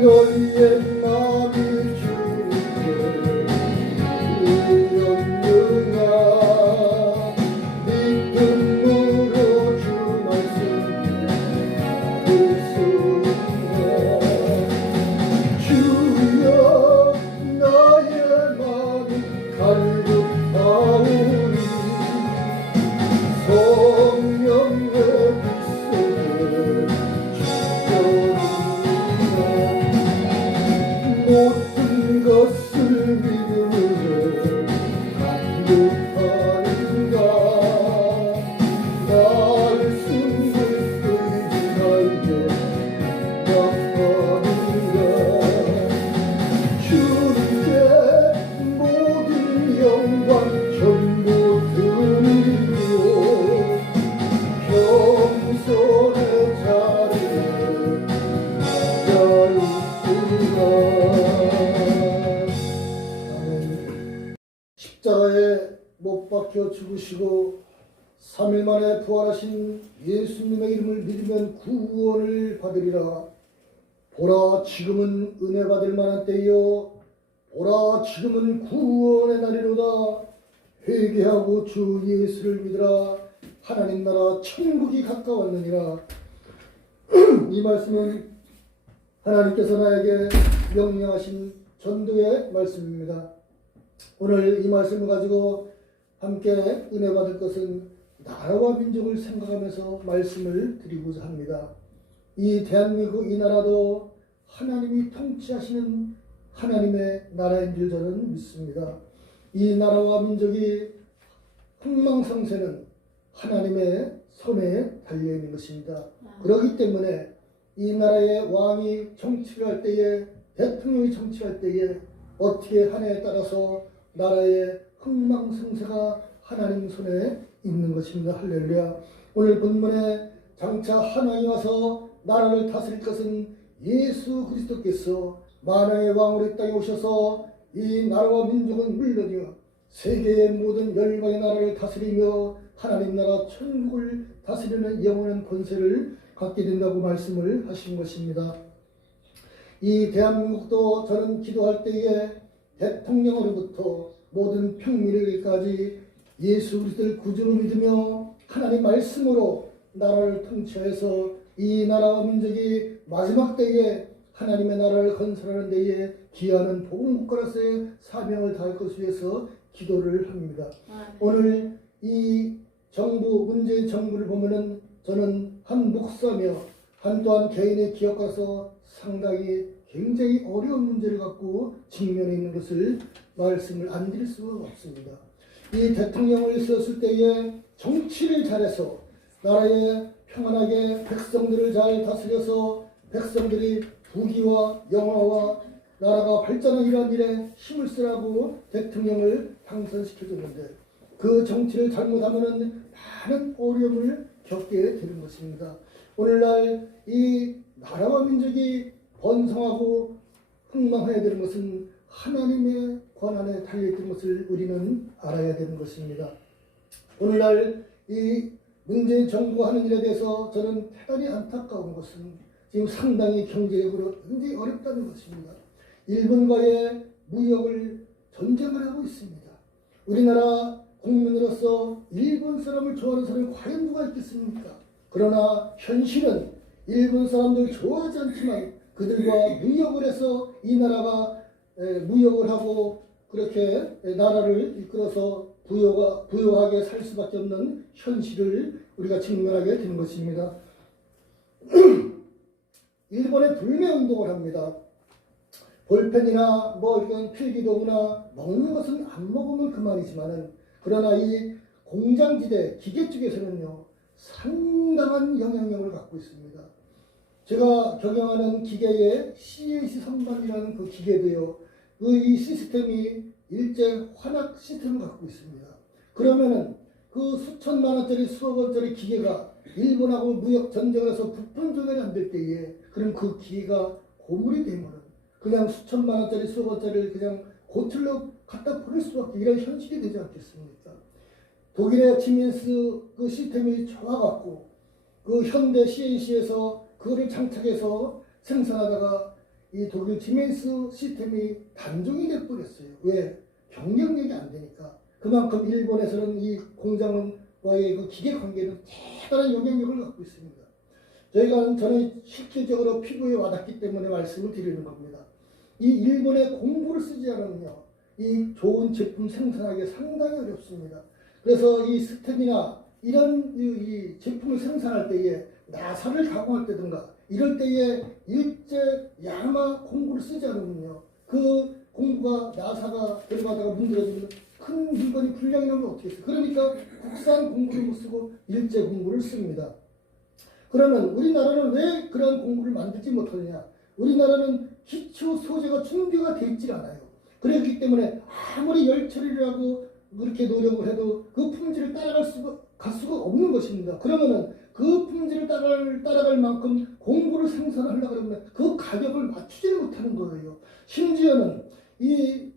너희의 마음이 주께 의였느냐 믿음으로 주 말씀 받을 수 있네. 주여 나의 마음이 갈급하오니 성령의 빛속에 모든 것을 믿음으로 감격하는가 말씀을 의지하여 나가는가 주님께 모든 영광 전부 드리며 겸손의 자리에 십자가에 못 박혀 죽으시고 3일 만에 부활하신 예수님의 이름을 믿으면 구원을 받으리라. 보라 지금은 은혜 받을 만한 때이요 보라 지금은 구원의 날이로다. 회개하고 주 예수를 믿으라. 하나님 나라 천국이 가까웠느니라. 이 말씀은 하나님께서 나에게 명령하신 전도의 말씀입니다. 오늘 이 말씀을 가지고 함께 은혜 받을 것은 나라와 민족을 생각하면서 말씀을 드리고자 합니다. 이 대한민국 이 나라도 하나님이 통치하시는 하나님의 나라인 줄 저는 믿습니다. 이 나라와 민족이 흥망성쇠는 하나님의 손에 달려있는 것입니다. 그렇기 때문에 이 나라의 왕이 정치를 할 때에 대통령이 정치할 때에 어떻게 하냐에 따라서 나라의 흥망성쇠가 하나님 손에 있는 것입니다. 할렐루야. 오늘 본문에 장차 한 왕이 와서 나라를 다스릴 것은 예수 그리스도께서 만왕의 왕으로 이 땅에 오셔서 이 나라와 민족은 물론이요 세계의 모든 열방의 나라를 다스리며 하나님 나라 천국을 다스리는 영원한 권세를 갖게 된다고 말씀을 하신 것입니다. 이 대한민국도 저는 기도할 때에 대통령으로부터 모든 평민에게까지 예수 그리스도를 구주로 믿으며 하나님 말씀으로 나라를 통치해서 이 나라와 민족이 마지막 때에 하나님의 나라를 건설하는 데에 기하는 복음국가로서의 사명을 다할 것을 위해서 기도를 합니다. 오늘 이 정부 문재인 정부를 보면은 저는 한 목사며 한 또한 개인의 기업가서 상당히 굉장히 어려운 문제를 갖고 직면해 있는 것을 말씀을 안 드릴 수가 없습니다. 이 대통령을 세웠을 때에 정치를 잘해서 나라에 평안하게 백성들을 잘 다스려서 백성들이 부귀와 영화와 나라가 발전하는 이러한 일에 힘을 쓰라고 대통령을 당선시켜줬는데 그 정치를 잘못하면 많은 어려움을 겪게 되는 것입니다. 오늘날 이 나라와 민족이 번성하고 흥망해야 되는 것은 하나님의 권한에 달려있는 것을 우리는 알아야 되는 것입니다. 오늘날 이 문재인 정부가 하는 일에 대해서 저는 대단히 안타까운 것은 지금 상당히 경제적으로 굉장히 어렵다는 것입니다. 일본과의 무역을 전쟁을 하고 있습니다. 우리나라 국민으로서 일본 사람을 좋아하는 사람이 과연 누가 있겠습니까? 그러나 현실은 일본 사람들 좋아하지 않지만 그들과 무역을 해서 이 나라가 무역을 하고 그렇게 나라를 이끌어서 부유하게 살 수밖에 없는 현실을 우리가 직면하게 되는 것입니다. 일본에 불매운동을 합니다. 볼펜이나 뭐 이런 필기도구나 먹는 것은 안 먹으면 그만이지만은 그러나 이 공장지대 기계 쪽에서는요 상당한 영향력을 갖고 있습니다. 제가 경영하는 기계의 CAC 선반이라는 그 기계도요 이 시스템이 일제 환학 시스템을 갖고 있습니다. 그러면은 그 수천만 원짜리 수억 원짜리 기계가 일본하고 무역 전쟁을 해서 부품 조달이 안 될 때에 그럼 그 기계가 고물이 되면은 그냥 수천만 원짜리 수억 원짜리를 그냥 고철로 갖다 버릴 수밖에 이런 현실이 되지 않겠습니까? 독일의 지멘스 그 시스템이 좋아갖고 그 현대 CNC에서 그거를 장착해서 생산하다가 이 독일 지멘스 시스템이 단종이 돼버렸어요. 왜? 경쟁력이 안 되니까. 그만큼 일본에서는 이 공장과의 그 기계 관계는 대단한 영향력을 갖고 있습니다. 저는 실질적으로 피부에 와닿기 때문에 말씀을 드리는 겁니다. 이 일본의 공부를 쓰지 않으면요, 이 좋은 제품 생산하기 상당히 어렵습니다. 그래서 이 스텝이나 이런 이 제품을 생산할 때에 나사를 가공할 때든가 이럴 때에 일제 야마 공구를 쓰지 않으면요, 그 공구가 나사가 들어가다가 문드러지면 큰 물건이 불량이 나면 어떻게 했어요? 그러니까 국산 공구를 못 쓰고 일제 공구를 씁니다. 그러면 우리나라는 왜 그런 공구를 만들지 못하느냐? 우리나라는 기초 소재가 준비가 되어 있지 않아요. 그렇기 때문에 아무리 열처리를 하고 그렇게 노력을 해도 그 품질을 따라갈 수가 없는 것입니다. 그러면은 그 품질을 따라갈 만큼 공구를 생산하려고 그러면 그 가격을 맞추지 못하는 거예요. 심지어는 이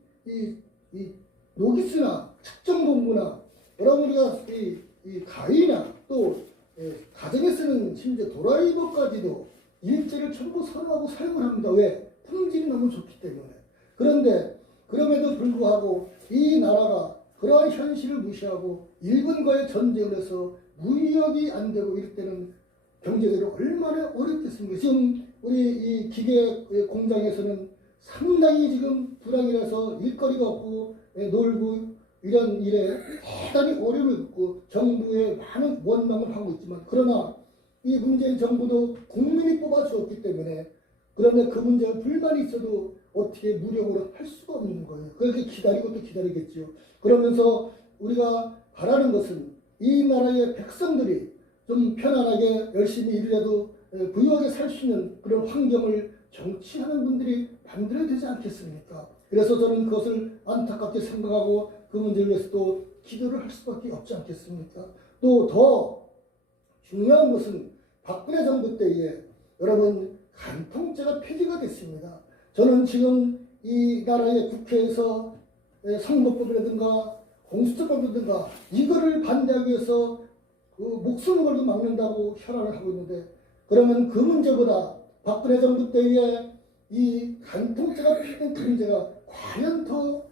노기스나 특정 공구나 여러분 우리가 이 가위나 또 가정에 쓰는 심지어 드라이버까지도 일제를 전부 선호하고 사용을 합니다. 왜? 품질이 너무 좋기 때문에. 그런데 그럼에도 불구하고 이 나라가 그러한 현실을 무시하고 일본과의 전쟁을 해서 무역이 안 되고 이럴 때는 경제적으로 얼마나 어렵겠습니까? 지금 우리 이 기계 공장에서는 상당히 지금 불황이라서 일거리가 없고 놀고 이런 일에 대단히 어려움을 겪고 정부에 많은 원망을 하고 있지만, 그러나 이 문재인 정부도 국민이 뽑아주었기 때문에, 그런데 그 문제가 불만이 있어도 어떻게 무력으로 할 수가 없는 거예요. 그렇게 기다리고 또 기다리겠죠. 그러면서 우리가 바라는 것은 이 나라의 백성들이 좀 편안하게 열심히 일을 해도 부유하게 살 수 있는 그런 환경을 정치하는 분들이 만들어야 되지 않겠습니까? 그래서 저는 그것을 안타깝게 생각하고 그 문제를 위해서 또 기도를 할 수밖에 없지 않겠습니까? 또 더 중요한 것은 박근혜 정부 때에 여러분 간통죄가 폐지가 됐습니다. 저는 지금 이 나라의 국회에서 선거법이라든가 공수처법이라든가 이거를 반대하기 위해서 그 목숨을 걸고 막는다고 혈안을 하고 있는데, 그러면 그 문제보다 박근혜 정부 때에 이 간통죄가 폐지된 그 문제가 과연 더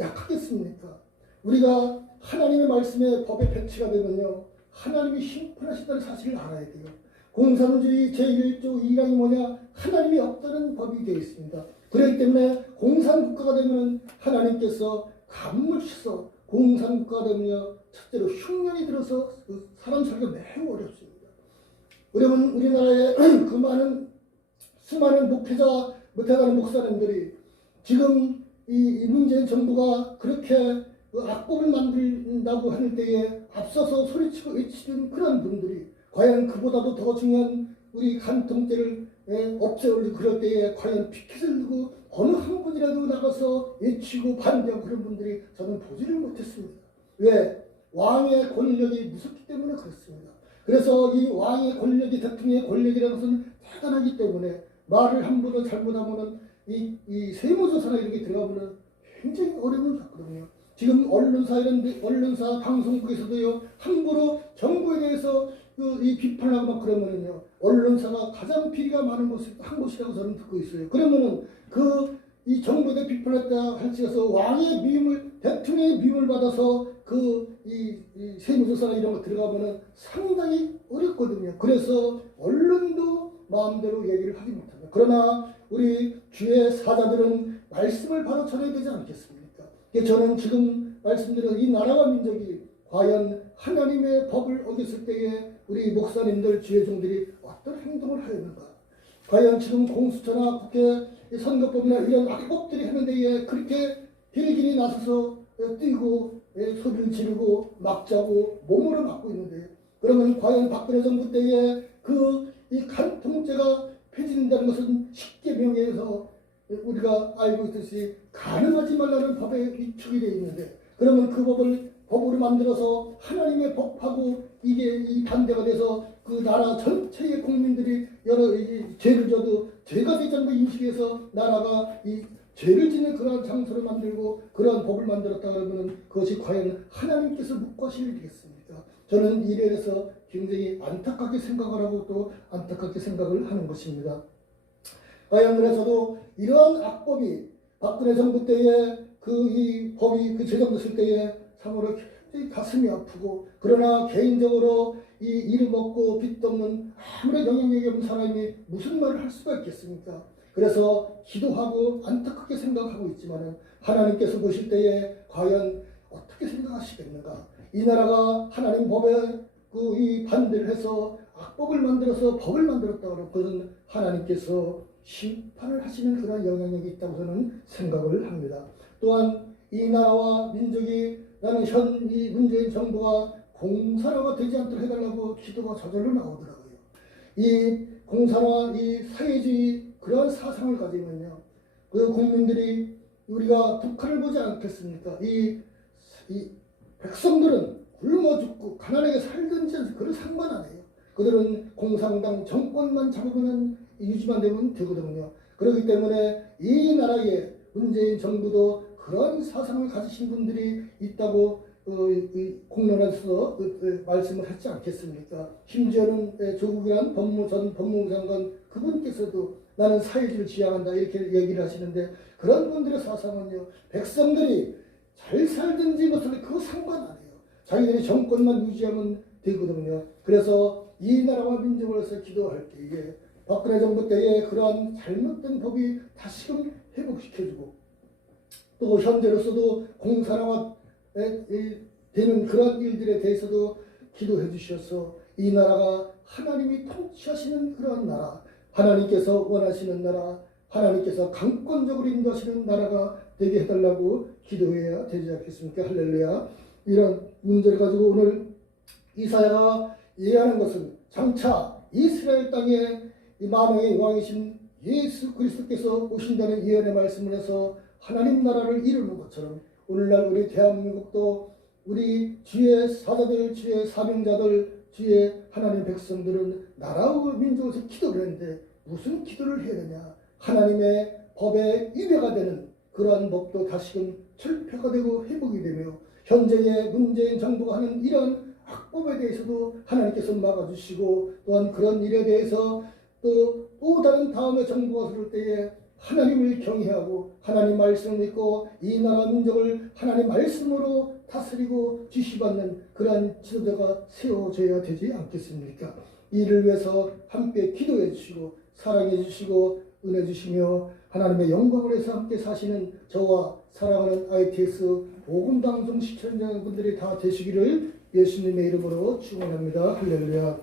약하겠습니까? 우리가 하나님의 말씀에 법에 배치가 되면요, 하나님이 심판하신다는 사실을 알아야 돼요. 공산주의 제1조 2항이 뭐냐? 하나님이 없다는 법이 되어 있습니다. 그렇기 때문에 공산국가가 되면 하나님께서 감물치서 공산국가가 되면요, 첫째로 흉년이 들어서 사람 살기가 매우 어렵습니다. 여러분 우리나라의 그 수많은 목회자 못해가는 목사님들이 지금 이 문재인 정부가 그렇게 악법을 만든다고 하는 때에 앞서서 소리치고 외치는 그런 분들이 과연 그보다도 더 중요한 우리 간통죄를 없애려고 그럴 때에 과연 피켓을 들고 어느 한 분이라도 나가서 외치고 반대하고 그런 분들이 저는 보지를 못했습니다. 왜? 왕의 권력이 무섭기 때문에 그렇습니다. 그래서 이 왕의 권력이, 대통령의 권력이라는 것은 대단하기 때문에 말을 한 번은 잘못하면은 이 세무조사나 이런 게 들어가면은 굉장히 어려움을 겪거든요. 지금 언론사 방송국에서도요, 함부로 정부에 대해서 이 비판하고 막 그러면은요, 언론사가 가장 비리가 많은 한 곳이라고 저는 듣고 있어요. 그러면은 이 정부에 대해 비판했다 할지라서 왕의 미움을, 대통령의 미움을 받아서 이 세무조사나 이런 거 들어가면은 상당히 어렵거든요. 그래서 언론도 마음대로 얘기를 하지 못합니다. 그러나 우리 주의 사자들은 말씀을 바로 전해야 되지 않겠습니까? 저는 지금 말씀드린 이 나라와 민족이 과연 하나님의 법을 어겼을 때에 우리 목사님들, 주의종들이 어떤 행동을 하였는가? 과연 지금 공수처나 국회 선거법이나 이런 악법들이 하는 데에 그렇게 빌긴이 나서서 뛰고 소리를 지르고 막자고 몸으로 막고 있는데, 그러면 과연 박근혜 정부 때에 이 간통죄가 폐지된다는 것은 십계명에서 우리가 알고 있듯이 가능하지 말라는 법에 위축이 되어 있는데, 그러면 그 법으로 만들어서 하나님의 법하고 이게 이 반대가 돼서 그 나라 전체의 국민들이 여러 죄를 져도 죄가 되지 않는 인식해서 나라가 이 죄를 짓는 그러한 장소를 만들고 그러한 법을 만들었다 그러면 그것이 과연 하나님께서 묵과실 일이겠습니까? 저는 이에 대해서 굉장히 안타깝게 생각을 하고 또 안타깝게 생각을 하는 것입니다. 과연 그래서도 이러한 악법이 박근혜 정부 때에 이 법이 제정됐을 때에 참으로 굉장히 가슴이 아프고, 그러나 개인적으로 이 이름 없고 빚도 없는 아무런 영향력이 없는 사람이 무슨 말을 할 수가 있겠습니까? 그래서 기도하고 안타깝게 생각하고 있지만은 하나님께서 보실 때에 과연 어떻게 생각하시겠는가? 이 나라가 하나님 법에 이 반대를 해서 악법을 만들어서 법을 만들었다 그러고, 그것은 하나님께서 심판을 하시는 그런 영향력이 있다고 저는 생각을 합니다. 또한 이 나라와 민족이, 나는 이 문재인 정부가 공산화가 되지 않도록 해달라고 기도가 저절로 나오더라고요. 이 공산화, 이 사회주의 그런 사상을 가지면요, 그 국민들이, 우리가 북한을 보지 않겠습니까? 이 백성들은 굶어 죽고 가난하게 살든지 그런 상관 안 해요. 그들은 공산당 정권만 잡으면 유지만 되면 되거든요. 그렇기 때문에 이 나라에 문재인 정부도 그런 사상을 가지신 분들이 있다고 공론에서 말씀을 하지 않겠습니까? 심지어는 조국이란 전 법무부 장관 그분께서도 나는 사회주의를 지향한다 이렇게 얘기를 하시는데, 그런 분들의 사상은요, 백성들이 잘 살든지 못살든지 그거 상관 안 해요. 자기들이 정권만 유지하면 되거든요. 그래서 이 나라와 민족을 위해서 기도할 때에 박근혜 정부 때에 그러한 잘못된 법이 다시금 회복시켜주고, 또 현재로서도 공산화가 되는 그런 일들에 대해서도 기도해 주셔서 이 나라가 하나님이 통치하시는 그런 나라, 하나님께서 원하시는 나라, 하나님께서 강권적으로 인도하시는 나라가 되게 해달라고 기도해야 되지 않겠습니까? 할렐루야. 이런 문제를 가지고 오늘 이사야가 예언하는 것은 장차 이스라엘 땅에 이 만왕의 왕이신 예수 그리스도께서 오신다는 예언의 말씀을 해서 하나님 나라를 이루는 것처럼, 오늘날 우리 대한민국도 우리 주의 사자들, 주의 사명자들, 주의 하나님 백성들은 나라와 민족에서 기도를 했는데 무슨 기도를 해야 되냐? 하나님의 법에 위배가 되는 그러한 법도 다시금 철폐가 되고 회복이 되며, 현재의 문재인 정부가 하는 이런 악법에 대해서도 하나님께서 막아주시고, 또한 그런 일에 대해서 또 다른 다음에 정부가 들을 때에 하나님을 경외하고 하나님 말씀을 믿고 이 나라 민족을 하나님 말씀으로 다스리고 지시받는 그러한 지도자가 세워져야 되지 않겠습니까? 이를 위해서 함께 기도해 주시고 사랑해 주시고 은혜 주시며 하나님의 영광을 위해서 함께 사시는 저와 사랑하는 ITS 복음방송 시청자분들이 다 되시기를 예수님의 이름으로 축원합니다. 할렐루야.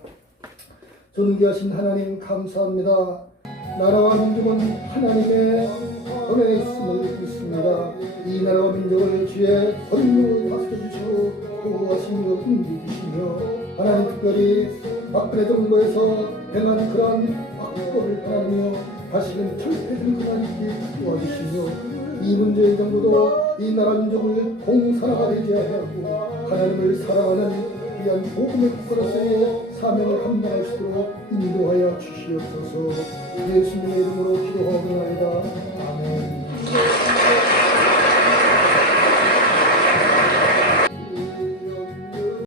존귀하신 하나님 감사합니다. 나라와 민족은 하나님의 은혜에 있음을 믿습니다. 이 나라와 민족을 주의 권능으로 다스려주시고 보호하시며 움직이시며, 하나님 특별히 박근혜 정부에서 행한 그러한 악법을 하나님이여 다시금 철폐된 그날이 도와주시며, 이 문재인 정부도 이 나라 민족을 공산화가 되지 않고 하나님을 사랑하는 귀한 복음의 국가로서의 사명을 감당할 수 있도록 인도하여 주시옵소서. 예수님의 이름으로 기도하옵나이다. 아멘.